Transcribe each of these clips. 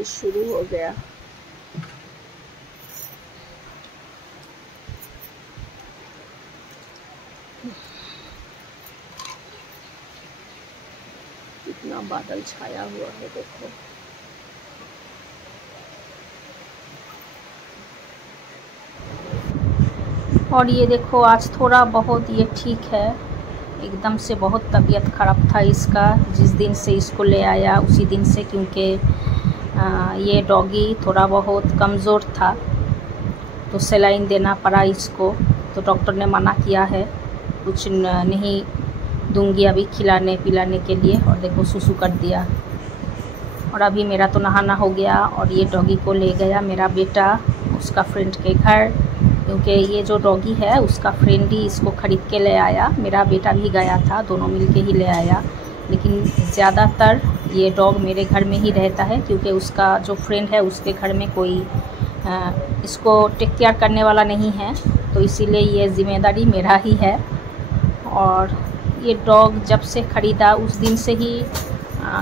बारिश शुरू हो गया। कितना बादल छाया हुआ है देखो। और ये देखो आज थोड़ा बहुत ये ठीक है, एकदम से बहुत तबीयत ख़राब था इसका। जिस दिन से इसको ले आया उसी दिन से, क्योंकि ये डॉगी थोड़ा बहुत कमज़ोर था तो सलाइन देना पड़ा इसको। तो डॉक्टर ने मना किया है, कुछ नहीं दूंगी अभी खिलाने पिलाने के लिए। और देखो सुसु कर दिया। और अभी मेरा तो नहाना हो गया और ये डॉगी को ले गया मेरा बेटा उसका फ्रेंड के घर, क्योंकि ये जो डॉगी है उसका फ्रेंड ही इसको ख़रीद के ले आया। मेरा बेटा भी गया था, दोनों मिलके ही ले आया। लेकिन ज़्यादातर ये डॉग मेरे घर में ही रहता है, क्योंकि उसका जो फ्रेंड है उसके घर में कोई इसको टेक केयर करने वाला नहीं है, तो इसीलिए ये ज़िम्मेदारी मेरा ही है। और ये डॉग जब से ख़रीदा उस दिन से ही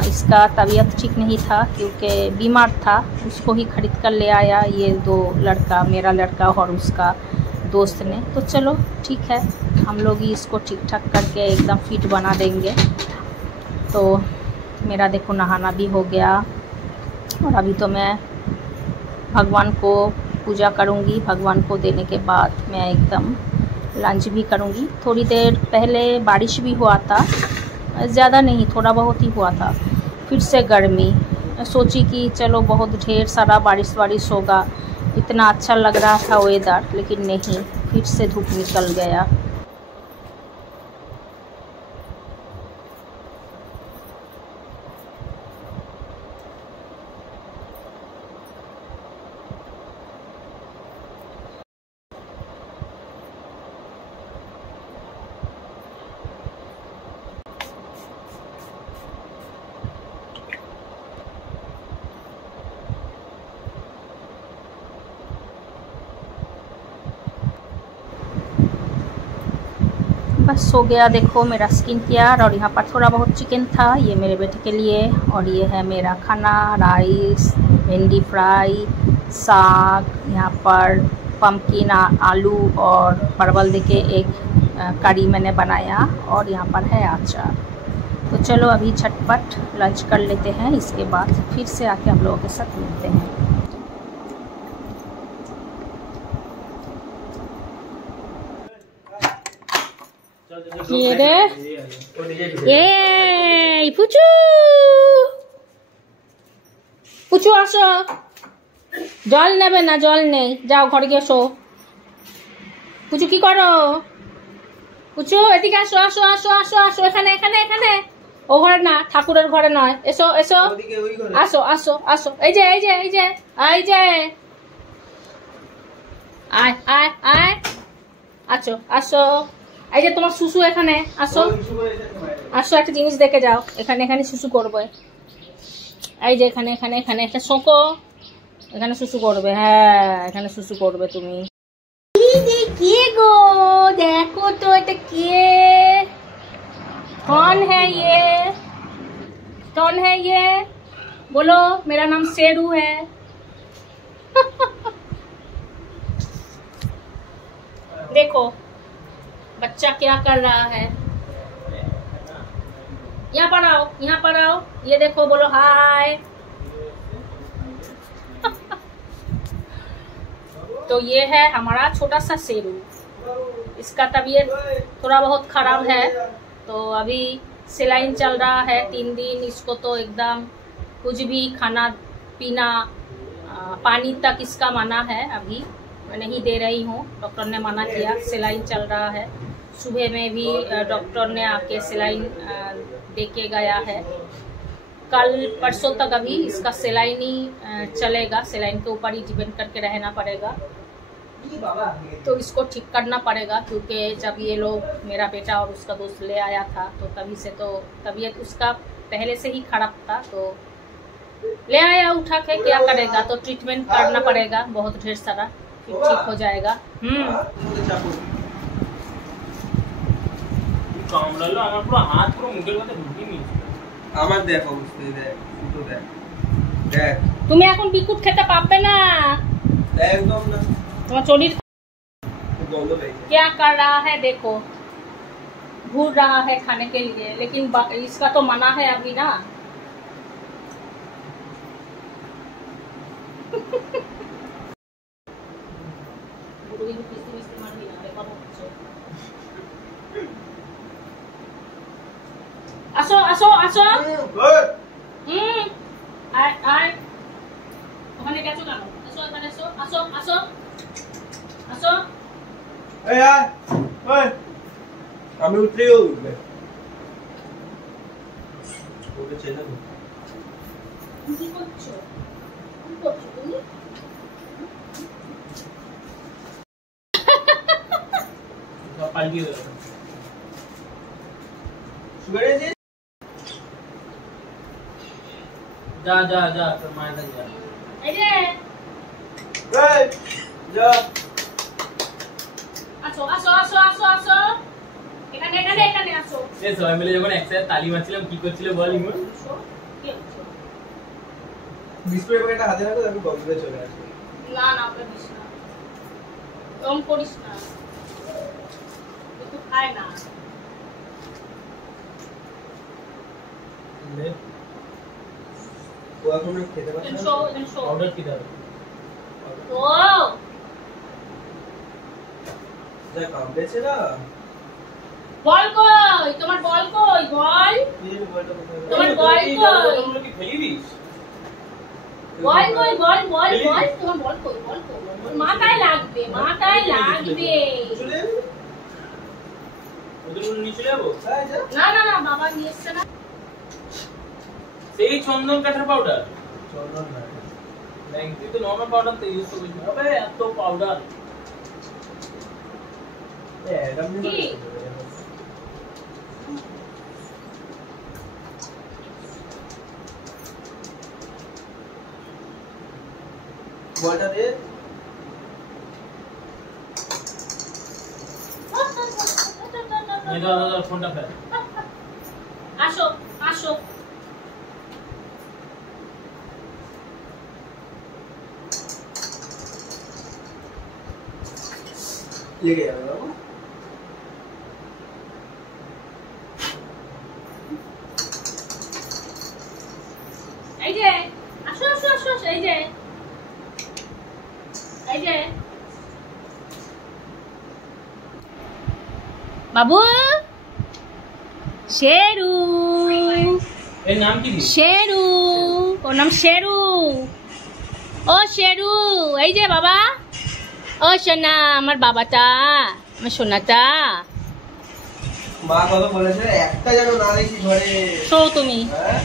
इसका तबीयत ठीक नहीं था, क्योंकि बीमार था। उसको ही खरीद कर ले आया ये दो लड़का, मेरा लड़का और उसका दोस्त ने। तो चलो ठीक है, हम लोग ही इसको ठीक ठाक करके एकदम फिट बना देंगे। तो मेरा देखो नहाना भी हो गया और अभी तो मैं भगवान को पूजा करूँगी। भगवान को देने के बाद मैं एकदम लंच भी करूँगी। थोड़ी देर पहले बारिश भी हुआ था, ज़्यादा नहीं थोड़ा बहुत ही हुआ था। फिर से गर्मी, सोची कि चलो बहुत ढेर सारा बारिश होगा, इतना अच्छा लग रहा था वेदर, लेकिन नहीं, फिर से धूप निकल गया। बस हो गया देखो मेरा स्किन केयर। और यहाँ पर थोड़ा बहुत चिकन था, ये मेरे बेटे के लिए। और ये है मेरा खाना, राइस, भिंडी फ्राई, साग, यहाँ पर पम्पकिन आलू और परवल देके एक करी मैंने बनाया। और यहाँ पर है अचार। तो चलो अभी झटपट लंच कर लेते हैं, इसके बाद फिर से आके हम लोगों के साथ मिलते हैं। ये रे ये पुचू पुचू আসো, জল নেবে না? জল নেই, যাও ঘরে গিয়ে শো। পুচু কি করো? পুচু এদিকে আসো আসো আসো আসো আসো, এখানে এখানে এখানে। ও ঘরে না, ঠাকুরের ঘরে নয়, এসো এসো আসো আসো আসো। এই যে এই যে এই যে এই যে আয় আয় আয়, আসো আসো। এই যে তোমার সুসু এখানে, আসো আসো, একটা জিনিস দেখে যাও। এখানে এখানে সুসু করবে, এই যে এখানে এখানে এখানে একটা শোঁকো, এখানে সুসু করবে। হ্যাঁ এখানে সুসু করবে তুমি। কে গো, দেখো তো এটা কে? कौन है ये? कौन है ये? बोलो मेरा नाम शेरू है। देखो बच्चा क्या कर रहा है। यहाँ पर आओ, यहाँ पर आओ, ये देखो, बोलो हाय। तो ये है हमारा छोटा सा शेरू। इसका तबीयत थोड़ा बहुत खराब है, तो अभी सलाइन चल रहा है 3 दिन। इसको तो एकदम कुछ भी खाना पीना, पानी तक इसका मना है। अभी मैं नहीं दे रही हूँ, डॉक्टर ने मना किया। सलाइन चल रहा है, सुबह में भी डॉक्टर ने आके सलाइन दे के गया है। कल परसों तक अभी इसका सलाइन ही चलेगा, सलाइन के ऊपर ही डिपेंड करके रहना पड़ेगा। तो इसको ठीक करना पड़ेगा, क्योंकि जब ये लोग, मेरा बेटा और उसका दोस्त ले आया था, तो तभी से तो तबीयत उसका पहले से ही खराब था। तो ले आया उठा के, क्या करेगा, तो ट्रीटमेंट करना पड़ेगा बहुत ढेर सारा, फिर ठीक हो जाएगा। কামড়ালো আমার পুরো হাত পুরো মুখের মধ্যে ঢুকে নিয়েছে। আমার দেখো বুঝতে দেখ, দুটো দেখ। তুমি এখন বিকুট খেতে পারবে না, एकदम ना। তোমার শরীর क्या कर रहा है देखो, घूर रहा है खाने के लिए, लेकिन इसका तो मना है अभी ना। আসো আসো আসো, আয় আয়, ওখানে গেছো কেন? আসো এখানে আসো, আসো আসো আসো। এই আয়, ওই আমি উঠলেও উঠবে। ওকে ছেড়ে দাও। কি করছো? কি করছো তুমি? সব পাল্টিয়ে দাও। সুগার আছে? যা যা যা, তোর মায়ের কাছে যা। এই যে এই যা। আসো আসো আসো আসো আসো, এখানে এখানে এখানে আসো। এই সবাই মিলে যখন একসাথে তালি মারছিলাম কি করছিল বল ইমন? কি হচ্ছে? বিস্কুটের প্যাকেটটা হাতে রাখো, তারপর বক্স দিয়ে চলে আসবে। না না করিস না, এরকম করিস না, তুই খায় না। ও এখন খেতে পারছে না। অর্ডার কি দাও? ও যা কাম পেয়েছে না। বল কই, তোমার বল কই, বল তোমার বল কই, তোমরা কি ফেলি দিস? বল কই, বল বল বল, তোমার বল কই, বল কই, মাথায় লাগবে, মাথায় লাগবে। ওদের নিয়ে চলে যাবো? না না না, বাবা নিয়ে এসছে না। সেই চন্দন কাঠের পাউডার? চন্দন না, ব্যাংকি তো নরমাল পাউডার তো ইউজ করিস না। আবে এত পাউডার কি বলটা দে। এই দাও ফোনটা ফেল। আসো আসো, লেগে যাবে বাবু। এই যে আসো আসো আসো, এই যে এই যে বাবু শেরু, এর নাম কি? শেরু, ওর নাম শেরু। ও শেরু, এই যে বাবা, ও সোনা, আমার বাবাটা, আমার সোনাটা। মা কত বলেছে একটা যেন না দেখি ঘরে। শো তুমি, হ্যাঁ